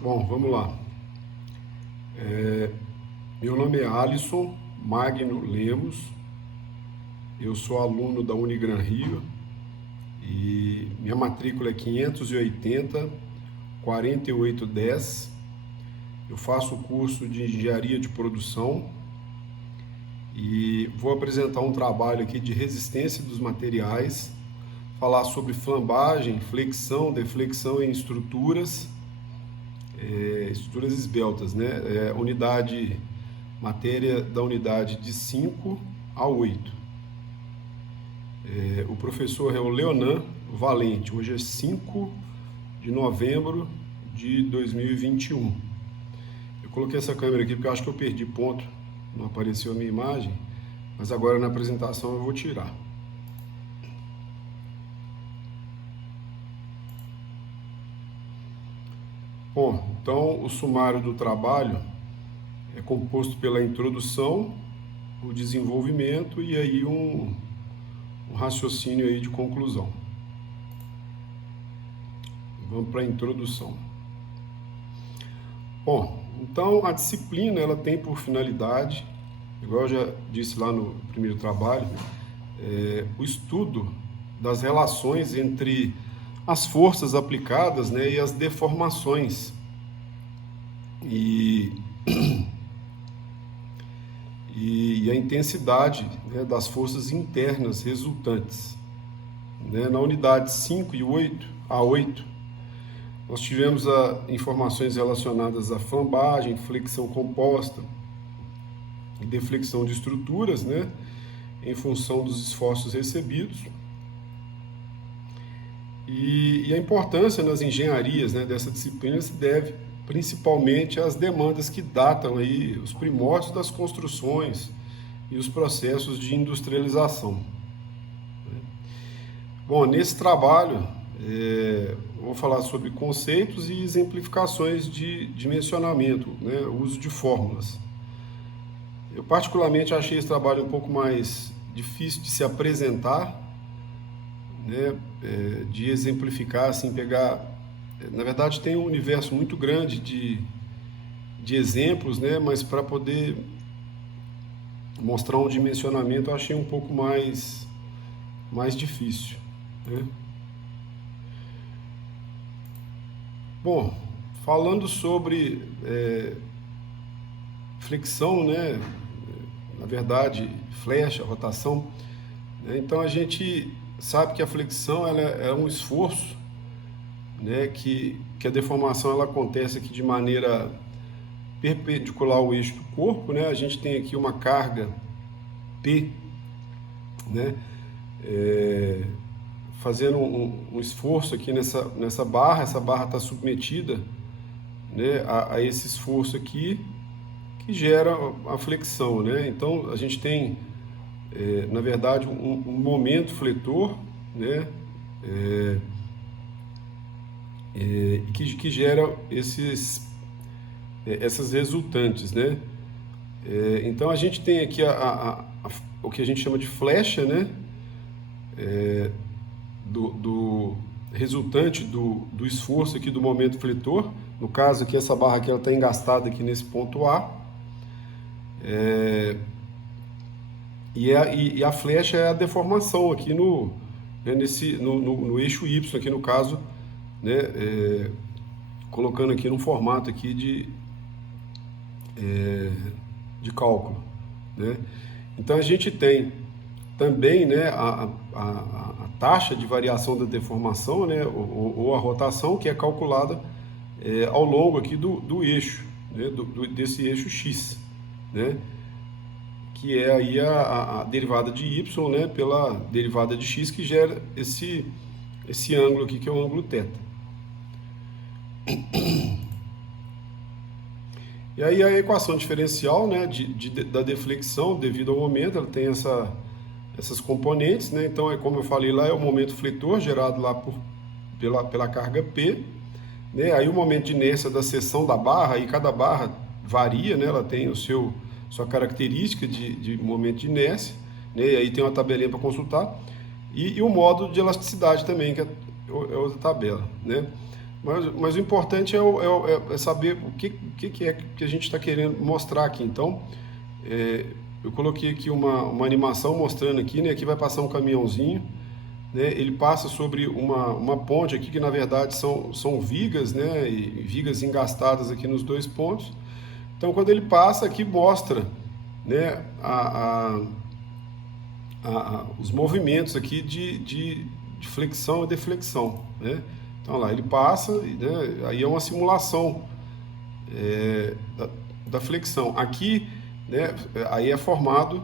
Bom, vamos lá. Meu nome é Alisson Magno Lemos, eu sou aluno da Unigran Rio e minha matrícula é 580 4810. Eu faço o curso de Engenharia de Produção e vou apresentar um trabalho aqui de resistência dos materiais, falar sobre flambagem, flexão, deflexão em estruturas, estruturas esbeltas, né? Matéria da unidade de 5 a 8. O professor é o Leonan Valente, hoje é 5 de novembro de 2021. Eu coloquei essa câmera aqui porque eu acho que eu perdi ponto, não apareceu a minha imagem, mas agora na apresentação eu vou tirar. Bom, então o sumário do trabalho é composto pela introdução, o desenvolvimento e aí um raciocínio aí de conclusão. Vamos para a introdução. Bom, então a disciplina ela tem por finalidade, igual eu já disse lá no primeiro trabalho, o estudo das relações entre as forças aplicadas, né, e as deformações. E a intensidade, né, das forças internas resultantes. Né? Na unidade 5 e 8 a 8, nós tivemos informações relacionadas à flambagem, flexão composta e deflexão de estruturas, né, em função dos esforços recebidos. E a importância nas engenharias, né, dessa disciplina se deve principalmente às demandas que datam aí os primórdios das construções e os processos de industrialização. Bom, nesse trabalho vou falar sobre conceitos e exemplificações de dimensionamento, né, o uso de fórmulas. Eu particularmente achei esse trabalho um pouco mais difícil de se apresentar, né, de exemplificar, assim, pegar. Na verdade, tem um universo muito grande de exemplos, né, mas para poder mostrar um dimensionamento eu achei um pouco mais difícil. Né? Bom, falando sobre flexão, né, na verdade, flecha, rotação, né, então a gente sabe que a flexão ela é um esforço, né, que a deformação ela acontece aqui de maneira perpendicular ao eixo do corpo, né? A gente tem aqui uma carga P, né, fazendo um esforço aqui nessa barra. Essa barra está submetida, né, a esse esforço aqui que gera a flexão, né? Então a gente tem, na verdade, um momento fletor, né, que gera essas resultantes, né? Então a gente tem aqui o que a gente chama de flecha, né? Do resultante do esforço aqui do momento fletor. No caso aqui, essa barra aqui ela está engastada aqui nesse ponto A. E a flecha é a deformação aqui no eixo Y, aqui no caso, né, colocando aqui no formato aqui de cálculo, né? Então a gente tem também, né, a taxa de variação da deformação, né, ou a rotação, que é calculada ao longo aqui do eixo, né, desse eixo X, né, que é aí a derivada de Y, né, pela derivada de X, que gera esse ângulo aqui, que é o ângulo θ. E aí a equação diferencial, né, da deflexão devido ao momento, ela tem essas componentes, né? Então, como eu falei lá, é o momento fletor gerado lá pela carga P, né? Aí o momento de inércia da seção da barra, e cada barra varia, né? Ela tem sua característica de momento de inércia, né? E aí tem uma tabelinha para consultar, e o modo de elasticidade também, que é outra tabela, né? Mas o importante é saber o que é que a gente está querendo mostrar aqui. Então, eu coloquei aqui uma animação mostrando aqui, né? Aqui vai passar um caminhãozinho, né? Ele passa sobre uma ponte aqui, que na verdade são vigas, né? E vigas engastadas aqui nos dois pontos. Então, quando ele passa aqui, mostra, né? Os movimentos aqui de flexão e deflexão, né? Então lá, ele passa, né? Aí é uma simulação da flexão. Aqui, né? Aí é formado,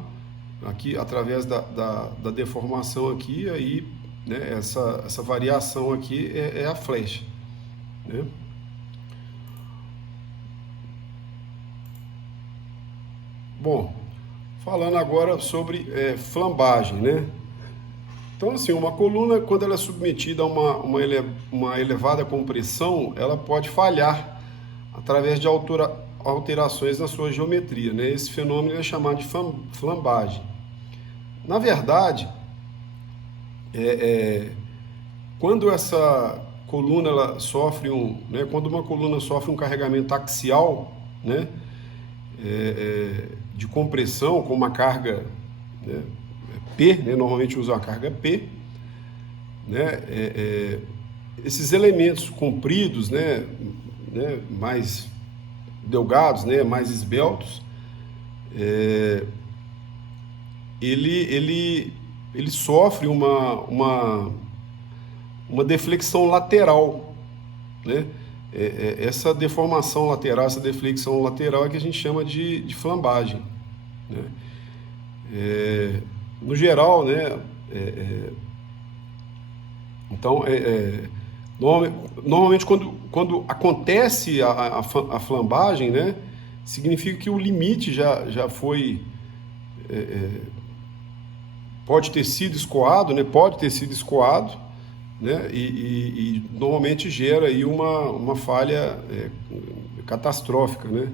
aqui através da deformação aqui, aí, né? Essa variação aqui é a flecha, né? Bom, falando agora sobre flambagem, né? Então, assim, uma coluna, quando ela é submetida a uma elevada compressão, ela pode falhar através de alterações na sua geometria, né? Esse fenômeno é chamado de flambagem. Na verdade, quando essa coluna ela sofre né? Quando uma coluna sofre um carregamento axial, né? De compressão com uma carga, né? P, né? Normalmente usa a carga P, né? Esses elementos compridos, né? Mais delgados, né? Mais esbeltos, ele sofre uma deflexão lateral, né? Essa deformação lateral, essa deflexão lateral é que a gente chama de flambagem, né? No geral, né? Então, normalmente quando acontece a flambagem, né? Significa que o limite já foi, pode ter sido escoado, né? Pode ter sido escoado, né? E normalmente gera aí uma falha catastrófica, né?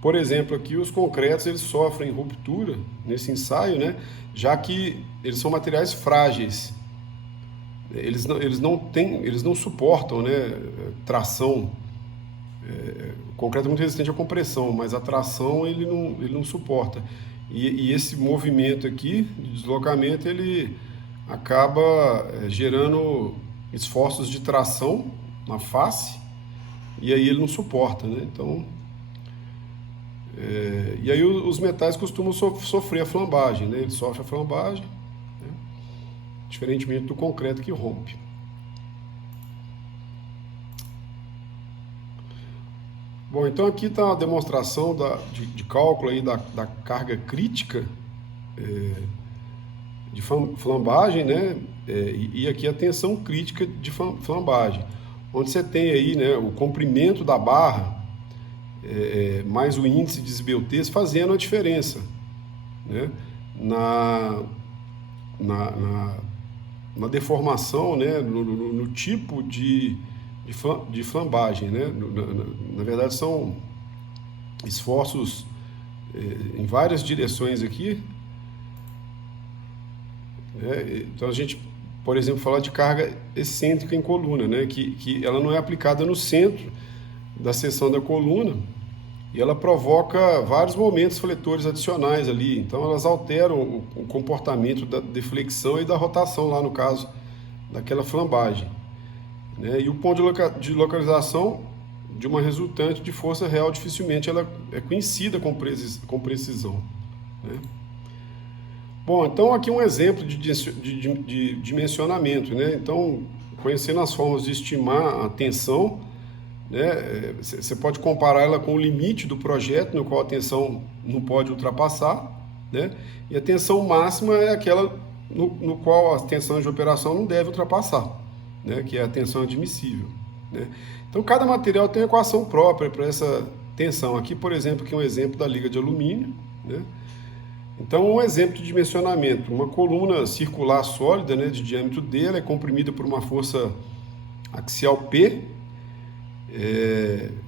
Por exemplo, aqui os concretos eles sofrem ruptura nesse ensaio, né? Já que eles são materiais frágeis, eles não suportam, né? Tração. O concreto é muito resistente à compressão, mas a tração ele não suporta. E esse movimento aqui de deslocamento ele acaba gerando esforços de tração na face e aí ele não suporta, né? Então, e aí os metais costumam sofrer a flambagem, né? Ele sofre a flambagem, né? Diferentemente do concreto que rompe. Bom, então aqui está a demonstração de cálculo aí da carga crítica de flambagem, né? E aqui a tensão crítica de flambagem, onde você tem aí, né, o comprimento da barra mais o índice de esbeltez fazendo a diferença, né? Na deformação, né? No tipo de flambagem, né? Na verdade são esforços em várias direções aqui, né? Então a gente, por exemplo, fala de carga excêntrica em coluna, né? Que ela não é aplicada no centro da seção da coluna e ela provoca vários momentos fletores adicionais ali, então elas alteram o comportamento da deflexão e da rotação lá no caso daquela flambagem, né? E o ponto de localização de uma resultante de força real dificilmente ela é conhecida com precisão, né? Bom, então aqui um exemplo de dimensionamento, né? Então, conhecendo as formas de estimar a tensão, né? Você pode comparar ela com o limite do projeto, no qual a tensão não pode ultrapassar, né? E a tensão máxima é aquela no qual a tensão de operação não deve ultrapassar, né? Que é a tensão admissível, né? Então, cada material tem uma equação própria para essa tensão. Aqui, por exemplo, aqui é um exemplo da liga de alumínio, né? Então, um exemplo de dimensionamento, uma coluna circular sólida, né, de diâmetro D, ela é comprimida por uma força axial P,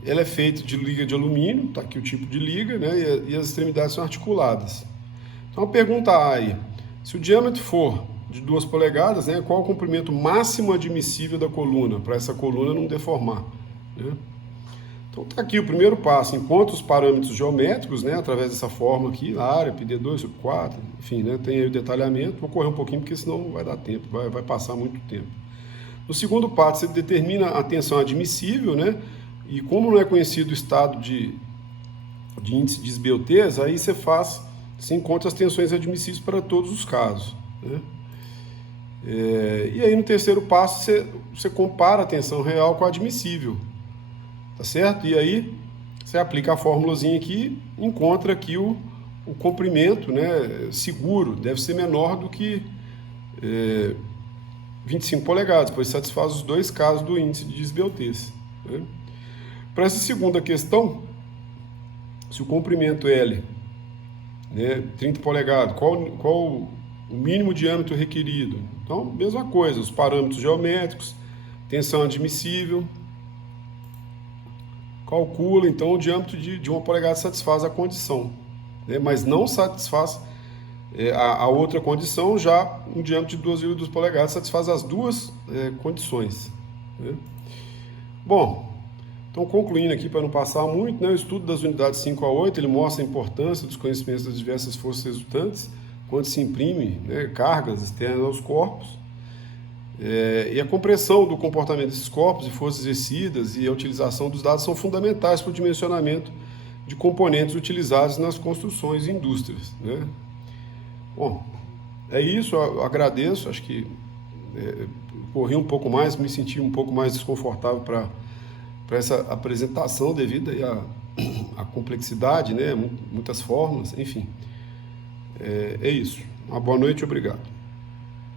ela é feita de liga de alumínio, está aqui o tipo de liga, né, e as extremidades são articuladas. Então, a pergunta A aí, se o diâmetro for de 2 polegadas, né? Qual o comprimento máximo admissível da coluna, para essa coluna não deformar, né? Então tá aqui o primeiro passo, encontra os parâmetros geométricos, né, através dessa forma aqui, a área, PD2 sobre 4, enfim, né, tem aí o detalhamento. Vou correr um pouquinho porque senão não vai dar tempo, vai passar muito tempo. No segundo passo, você determina a tensão admissível, né, e como não é conhecido o estado de índice de esbeltez, aí você encontra as tensões admissíveis para todos os casos, né. E aí no terceiro passo, você compara a tensão real com a admissível. Tá certo? E aí você aplica a formulazinha aqui, encontra aqui o comprimento, né, seguro, deve ser menor do que 25 polegadas, pois satisfaz os 2 casos do índice de esbeltez, né? Para essa segunda questão, se o comprimento L, né, 30 polegadas, qual o mínimo diâmetro requerido? Então, mesma coisa, os parâmetros geométricos, tensão admissível. Calcula, então, o diâmetro de 1 polegada satisfaz a condição, né? Mas não satisfaz a outra condição, já um diâmetro de 2,2 polegadas satisfaz as duas condições, né? Bom, então concluindo aqui para não passar muito, né, o estudo das unidades 5 a 8, ele mostra a importância dos conhecimentos das diversas forças resultantes quando se imprime, né, cargas externas aos corpos. E a compreensão do comportamento desses corpos e forças exercidas e a utilização dos dados são fundamentais para o dimensionamento de componentes utilizados nas construções e indústrias, né? Bom, é isso, eu agradeço, acho que corri um pouco mais, me senti um pouco mais desconfortável para essa apresentação devido aí à complexidade, né? Muitas fórmulas, enfim. É isso. Uma boa noite e obrigado.